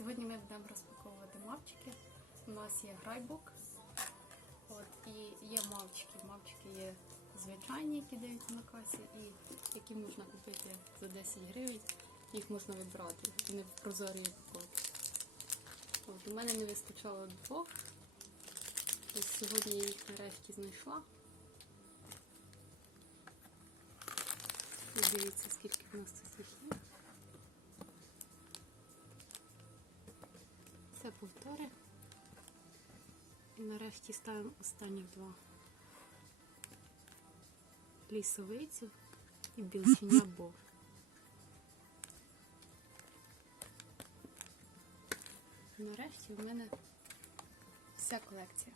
Сьогодні ми будемо розпаковувати мавчики. У нас є грайбук. От, і є мавчики. Мавчики є звичайні, які даються на касі, і які можна купити за 10 гривень. Їх можна вибрати. Вони в прозорій упаковці. От, у мене не вистачало двох. Ось сьогодні я їх нарешті знайшла. І дивіться, скільки в нас тут їх є. Повтори. І нарешті ставимо останні два. Лісовицю і білчення Бо. Нарешті в мене вся колекція.